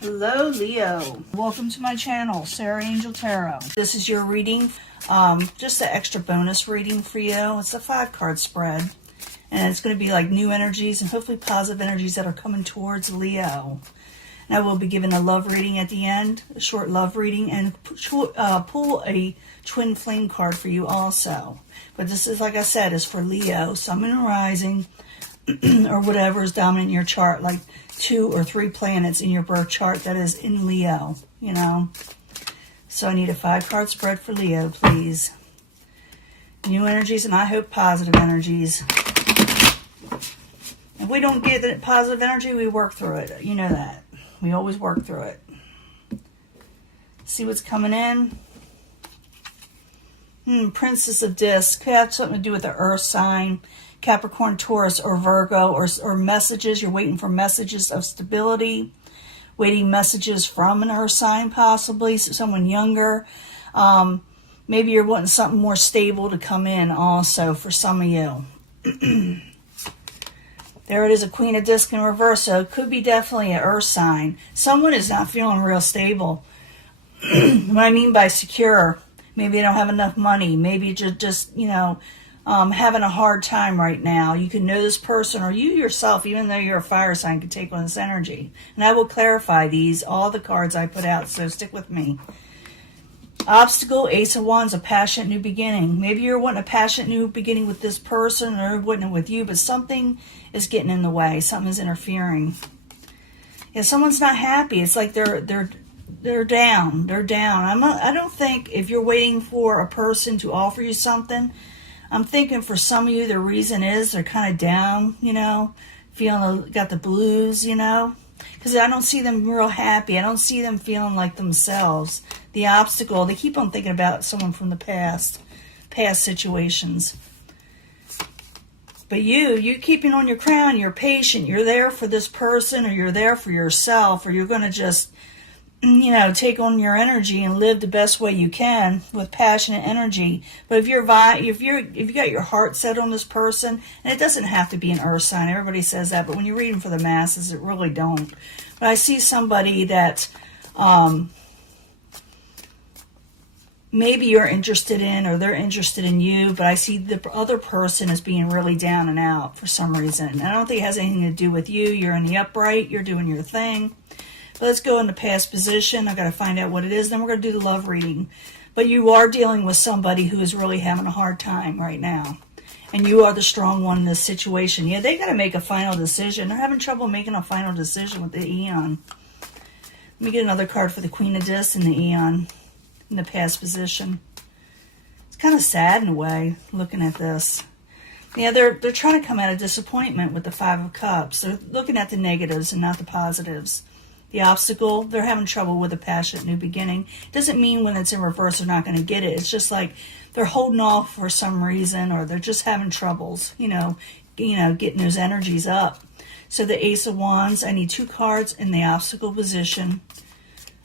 Hello, Leo. Welcome to my channel, Sarah Angel Tarot. This is your reading, just an extra bonus reading for you. It's a 5-card spread, and it's going to be like new energies and hopefully positive energies that are coming towards Leo. And I will be giving a love reading at the end, a short love reading, and pull a twin flame card for you also. But this is, like I said, is for Leo, Sun, Moon, and Rising, or whatever is dominant in your chart, like 2 or 3 planets in your birth chart that is in Leo, you know. So I need a 5-card spread for Leo, please. New energies, and I hope positive energies. If we don't get the positive energy, we work through it. You know that. We always work through it. See what's coming in. Princess of Discs. Could have something to do with the earth sign. Capricorn, Taurus, or Virgo, or messages. You're waiting for messages of stability, waiting messages from an earth sign, possibly someone younger. Maybe you're wanting something more stable to come in also for some of you. There it is, a Queen of Discs in reverse, so it could be definitely an earth sign. Someone is not feeling real stable. What I mean by secure, maybe they don't have enough money, maybe just you know, having a hard time right now. You can know this person, or you yourself, even though you're a fire sign, can take on this energy. And I will clarify these, all the cards I put out, so stick with me. Obstacle, Ace of Wands, a passionate new beginning. Maybe you're wanting a passionate new beginning with this person, or wanting it with you, but something is getting in the way. Something is interfering. Yeah, someone's not happy. It's like they're down. They're down. I don't think if you're waiting for a person to offer you something, I'm thinking for some of you, the reason is they're kind of down, you know, got the blues, you know, because I don't see them real happy. I don't see them feeling like themselves. The obstacle, they keep on thinking about someone from the past situations. But you're keeping on your crown, you're patient, you're there for this person, or you're there for yourself, or you're going to just, you know, take on your energy and live the best way you can with passionate energy. But if you got your heart set on this person, and it doesn't have to be an earth sign, everybody says that, but when you're reading for the masses, it really don't. But I see somebody that maybe you're interested in, or they're interested in you, but I see the other person as being really down and out for some reason. And I don't think it has anything to do with you. You're in the upright, you're doing your thing. But let's go into past position. I've got to find out what it is. Then we're going to do the love reading. But you are dealing with somebody who is really having a hard time right now. And you are the strong one in this situation. Yeah, they got to make a final decision. They're having trouble making a final decision with the Eon. Let me get another card for the Queen of Discs and the Eon in the past position. It's kind of sad in a way, looking at this. Yeah, they're trying to come out of disappointment with the 5 of Cups. They're looking at the negatives and not the positives. The obstacle, they're having trouble with a passionate new beginning. Doesn't mean when it's in reverse they're not going to get it. It's just like they're holding off for some reason, or they're just having troubles, you know, getting those energies up. So the Ace of Wands, I need 2 cards in the obstacle position.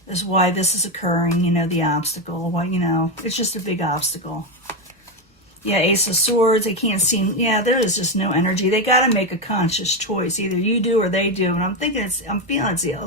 Is why this is occurring, you know, the obstacle. Why, you know, it's just a big obstacle. Yeah, Ace of Swords, they can't seem, yeah, there is just no energy. They got to make a conscious choice. Either you do or they do. And I'm feeling it's for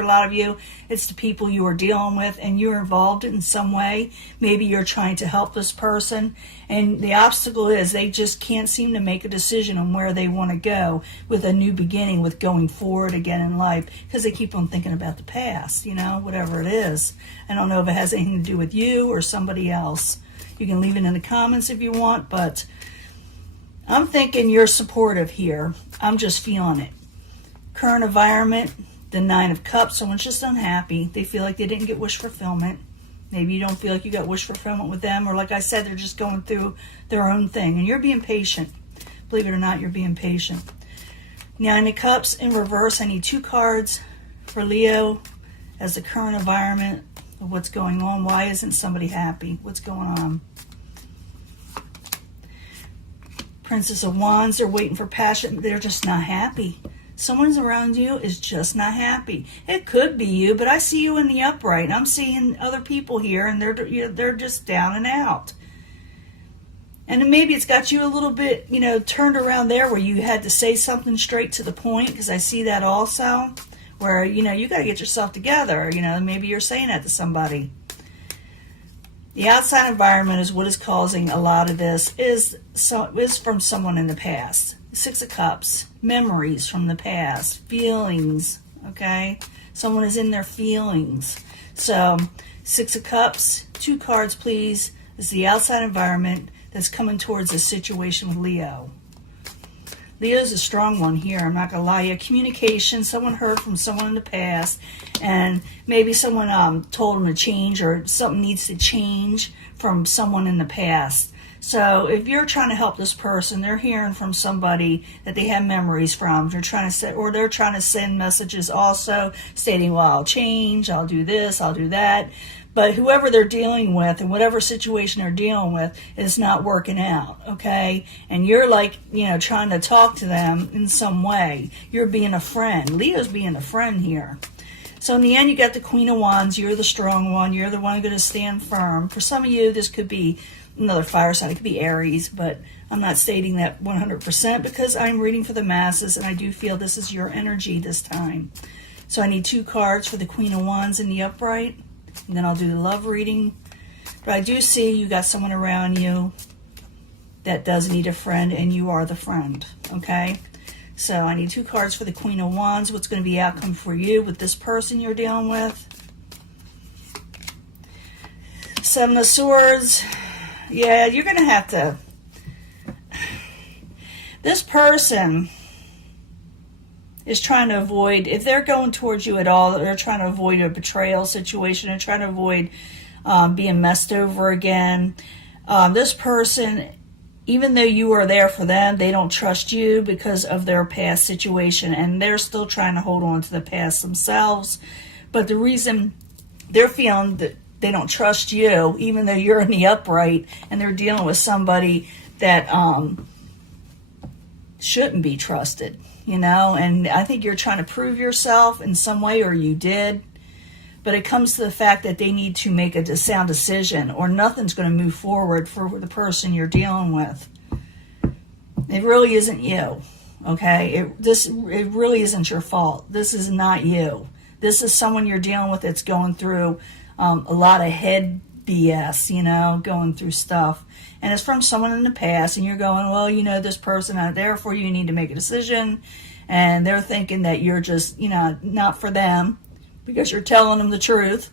a lot of you, it's the people you are dealing with, and you're involved in some way. Maybe you're trying to help this person. And the obstacle is they just can't seem to make a decision on where they want to go with a new beginning, with going forward again in life, because they keep on thinking about the past, you know, whatever it is. I don't know if it has anything to do with you or somebody else. You can leave it in the comments if you want, but I'm thinking you're supportive here. I'm just feeling it. Current environment, the 9 of Cups. Someone's just unhappy. They feel like they didn't get wish fulfillment. Maybe you don't feel like you got wish fulfillment with them, or like I said, they're just going through their own thing, and you're being patient. Believe it or not, you're being patient. 9 of Cups in reverse. I need 2 cards for Leo as the current environment of what's going on. Why isn't somebody happy? What's going on? Princess of Wands, they're waiting for passion. They're just not happy. Someone's around you is just not happy. It could be you, but I see you in the upright. I'm seeing other people here, and they're just down and out. And maybe it's got you a little bit, you know, turned around there where you had to say something straight to the point, because I see that also. where, you know, you got to get yourself together. You know, maybe you're saying that to somebody. The outside environment is what is causing a lot of this, is from someone in the past. Six of Cups, memories from the past, feelings, okay? Someone is in their feelings. So, Six of Cups, 2 cards, please, is the outside environment that's coming towards this situation with Leo. Leo's a strong one here, I'm not going to lie to you. Communication, someone heard from someone in the past, and maybe someone told them to change, or something needs to change from someone in the past. So if you're trying to help this person, they're hearing from somebody that they have memories from. They're trying to send messages also stating, well, I'll change, I'll do this, I'll do that. But whoever they're dealing with and whatever situation they're dealing with is not working out, okay? And you're like, you know, trying to talk to them in some way. You're being a friend. Leo's being a friend here. So in the end, you got the Queen of Wands. You're the strong one. You're the one going to stand firm. For some of you, this could be another fire sign. It could be Aries, but I'm not stating that 100% because I'm reading for the masses, and I do feel this is your energy this time. So I need 2 cards for the Queen of Wands in the upright, and then I'll do the love reading. But I do see you got someone around you that does need a friend, and you are the friend, okay? So I need 2 cards for the Queen of Wands. What's going to be the outcome for you with this person you're dealing with? 7 of Swords. Yeah, you're going to have to... This person is trying to avoid, if they're going towards you at all, they're trying to avoid a betrayal situation. They're trying to avoid being messed over again. This person, even though you are there for them, they don't trust you because of their past situation, and they're still trying to hold on to the past themselves. But the reason they're feeling that they don't trust you, even though you're in the upright, and they're dealing with somebody that shouldn't be trusted, you know, and I think you're trying to prove yourself in some way, or you did. But it comes to the fact that they need to make a sound decision, or nothing's going to move forward for the person you're dealing with. It really isn't you, okay? It really isn't your fault. This is not you. This is someone you're dealing with that's going through a lot of head BS, you know, going through stuff. And it's from someone in the past, and you're going, well, you know, this person out there for you need to make a decision. And they're thinking that you're just, you know, not for them, because you're telling them the truth.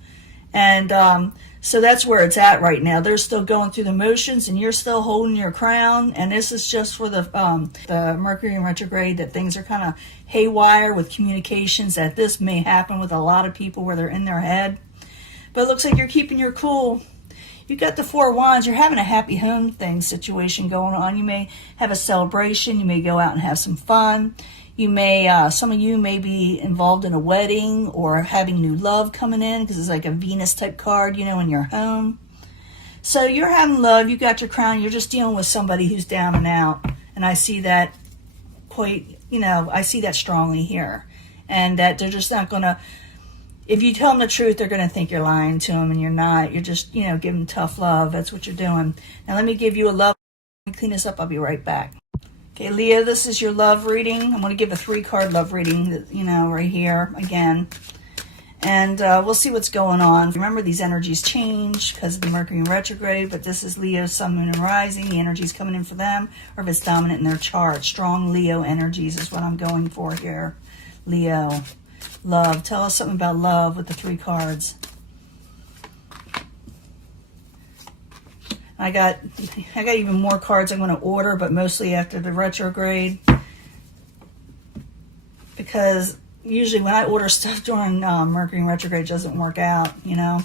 And so that's where it's at right now. They're still going through the motions, and you're still holding your crown. And this is just for the Mercury in retrograde, that things are kind of haywire with communications, that this may happen with a lot of people where they're in their head. But it looks like you're keeping your cool. You got the 4 of Wands. You're having a happy home thing situation going on. You may have a celebration. You may go out and have some fun. You may, some of you may be involved in a wedding or having new love coming in, because it's like a Venus type card, you know, in your home. So you're having love. You got your crown. You're just dealing with somebody who's down and out. And I see that quite, you know, I see that strongly here. And that they're just not going to, if you tell them the truth, they're going to think you're lying to them, and you're not. You're just, you know, giving tough love. That's what you're doing. Now let me give you a love. Let me clean this up. I'll be right back. Okay, Leo, this is your love reading. I'm going to give a 3-card love reading, you know, right here again. And we'll see what's going on. Remember, these energies change because of the Mercury in retrograde, but this is Leo, Sun, Moon, and Rising. The energy's coming in for them, or if it's dominant in their chart. Strong Leo energies is what I'm going for here. Leo. Love. Tell us something about love with the 3 cards. I got even more cards I'm going to order, but mostly after the retrograde, because usually when I order stuff during Mercury in retrograde, it doesn't work out, you know.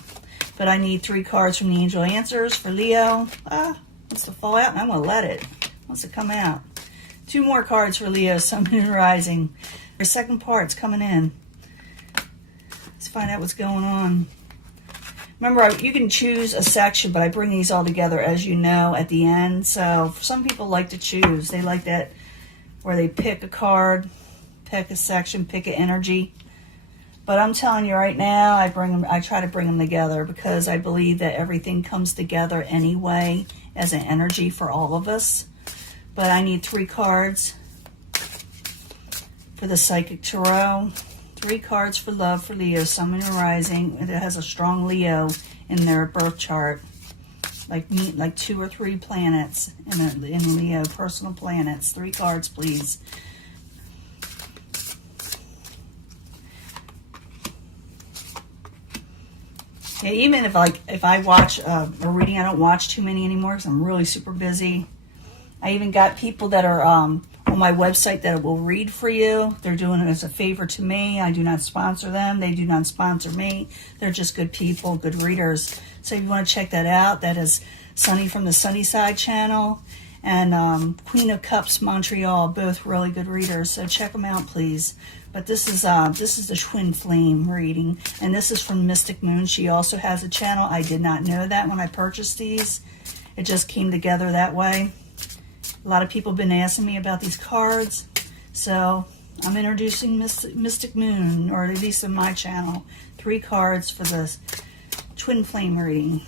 But I need 3 cards from the Angel Answers for Leo. Wants to fall out, and I'm going to let it. Wants to come out. 2 more cards for Leo, Sun, Moon, and Rising. The second part's coming in. Let's find out what's going on. Remember, you can choose a section, but I bring these all together, as you know, at the end. So some people like to choose. They like that where they pick a card, pick a section, pick an energy. But I'm telling you right now, I try to bring them together, because I believe that everything comes together anyway as an energy for all of us. But I need 3 cards for the Psychic Tarot. 3 cards for love for Leo, Sun, Moon, and Rising. It has a strong Leo in their birth chart. Like 2 or 3 planets in Leo, personal planets. 3 cards, please. Yeah, even if I watch a reading, I don't watch too many anymore because I'm really super busy. I even got people that are on my website that will read for you. They're doing it as a favor to me. I do not sponsor them. They do not sponsor me. They're just good people, good readers. So if you want to check that out, that is Sunny from the Sunnyside channel and Queen of Cups Montreal, both really good readers. So check them out, please. But this is the Twin Flame reading, and this is from Mystic Moon. She also has a channel. I did not know that when I purchased these. It just came together that way. A lot of people have been asking me about these cards, so I'm introducing Mystic Moon, or at least in my channel, 3 cards for the Twin Flame reading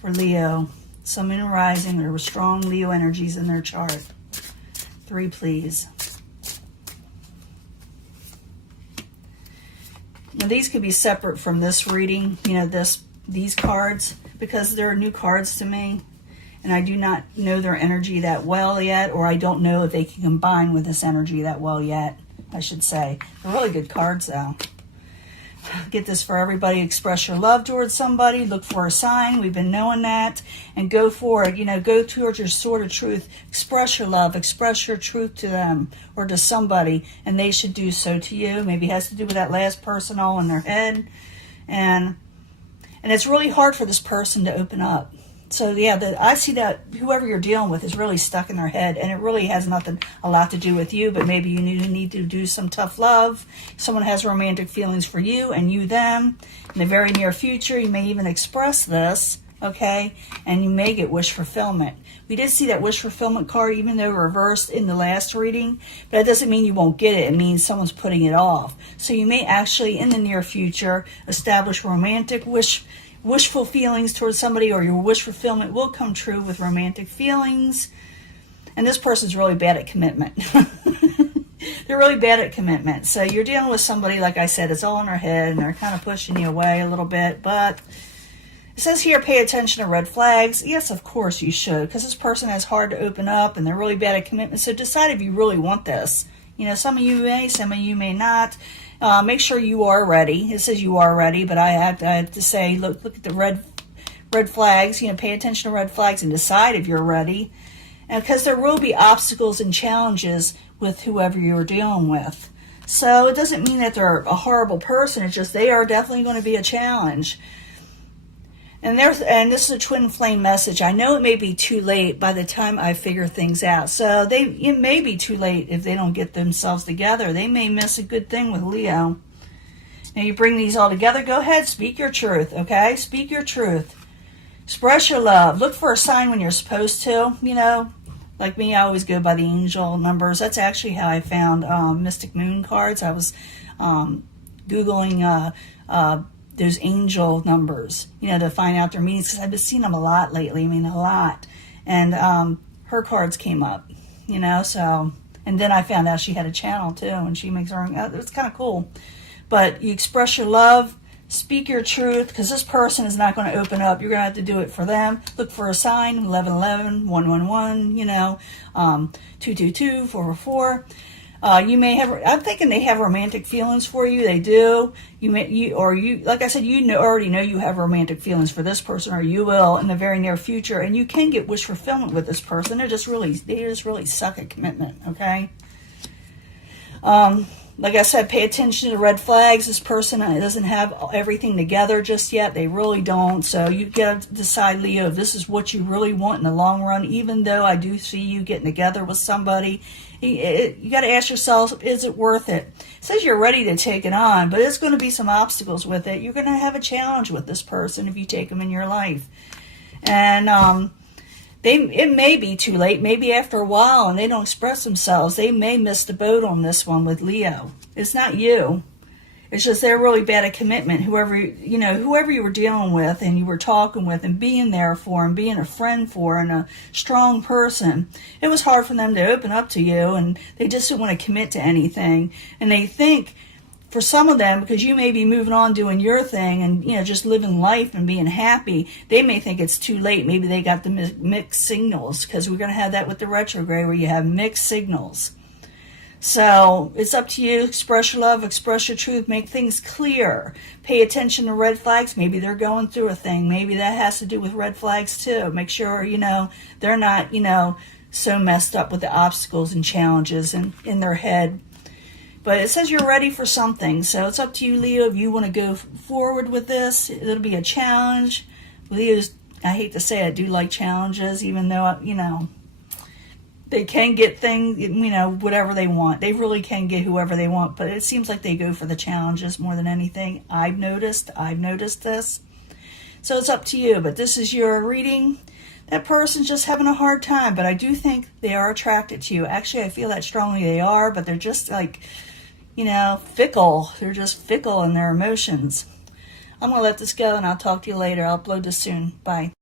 for Leo, Sun, Moon, and Rising. There were strong Leo energies in their chart. 3, please. Now these could be separate from this reading, you know, these cards, because they're new cards to me, and I do not know their energy that well yet, or I don't know if they can combine with this energy that well yet, I should say. They're really good cards, though. Get this for everybody. Express your love towards somebody. Look for a sign. We've been knowing that. And go for it. You know, go towards your sword of truth. Express your love. Express your truth to them or to somebody. And they should do so to you. Maybe it has to do with that last person all in their head. And it's really hard for this person to open up. So, yeah, I see that whoever you're dealing with is really stuck in their head, and it really has a lot to do with you, but maybe you need to do some tough love. Someone has romantic feelings for you and you them. In the very near future, you may even express this, okay, and you may get wish fulfillment. We did see that wish fulfillment card, even though reversed in the last reading, but that doesn't mean you won't get it. It means someone's putting it off. So you may actually, in the near future, establish romantic wishful feelings towards somebody, or your wish fulfillment will come true with romantic feelings. And this person's really bad at commitment. They're really bad at commitment. So you're dealing with somebody, like I said, it's all in their head, and they're kind of pushing you away a little bit. But it says here, pay attention to red flags. Yes, of course you should, because this person is hard to open up, and they're really bad at commitment. So decide if you really want this. You know, some of you may, some of you may not. Make sure you are ready. It says you are ready, but I have to say, look at the red flags. You know, pay attention to red flags and decide if you're ready. And because there will be obstacles and challenges with whoever you're dealing with. So it doesn't mean that they're a horrible person. It's just they are definitely going to be a challenge. And this is a twin flame message. I know it may be too late by the time I figure things out. So it may be too late if they don't get themselves together. They may miss a good thing with Leo. Now you bring these all together. Go ahead, speak your truth, okay? Speak your truth. Express your love. Look for a sign when you're supposed to. You know, like me, I always go by the angel numbers. That's actually how I found Mystic Moon cards. I was Googling those angel numbers, you know, to find out their meanings, because I've been seeing them a lot lately. I mean, a lot. And her cards came up, you know, so, and then I found out she had a channel too, and she makes her own. It's kind of cool. But you express your love, speak your truth, because this person is not going to open up. You're going to have to do it for them. Look for a sign, 1111, 111, you know, 222, 444. You may have, I'm thinking they have romantic feelings for you. They do. Like I said, already know you have romantic feelings for this person, or you will in the very near future. And you can get wish fulfillment with this person. They just really suck at commitment. Okay. Like I said, pay attention to red flags. This person doesn't have everything together just yet. They really don't. So you got to decide, Leo, if this is what you really want in the long run. Even though I do see you getting together with somebody, you got to ask yourself, is it worth it? It says you're ready to take it on, but there's going to be some obstacles with it. You're going to have a challenge with this person if you take them in your life. And it may be too late, maybe after a while, and they don't express themselves. They may miss the boat on this one with Leo. It's not you. It's just they're really bad at commitment. Whoever you were dealing with and you were talking with and being there for and being a friend for and a strong person, it was hard for them to open up to you, and they just didn't want to commit to anything. And they think for some of them, because you may be moving on doing your thing and, you know, just living life and being happy, they may think it's too late. Maybe they got the mixed signals, because we're going to have that with the retrograde where you have mixed signals. So it's up to you. Express your love, express your truth, make things clear. Pay attention to red flags. Maybe they're going through a thing. Maybe that has to do with red flags too. Make sure, you know, they're not, you know, so messed up with the obstacles and challenges in their head. But it says you're ready for something. So it's up to you, Leo, if you want to go forward with this. It'll be a challenge. Leos, I hate to say it, do like challenges, even though, you know, they can get things, you know, whatever they want. They really can get whoever they want, but it seems like they go for the challenges more than anything. I've noticed this. So it's up to you, but this is your reading. That person's just having a hard time, but I do think they are attracted to you. Actually, I feel that strongly they are, but they're just like, you know, fickle. They're just fickle in their emotions. I'm going to let this go, and I'll talk to you later. I'll upload this soon. Bye.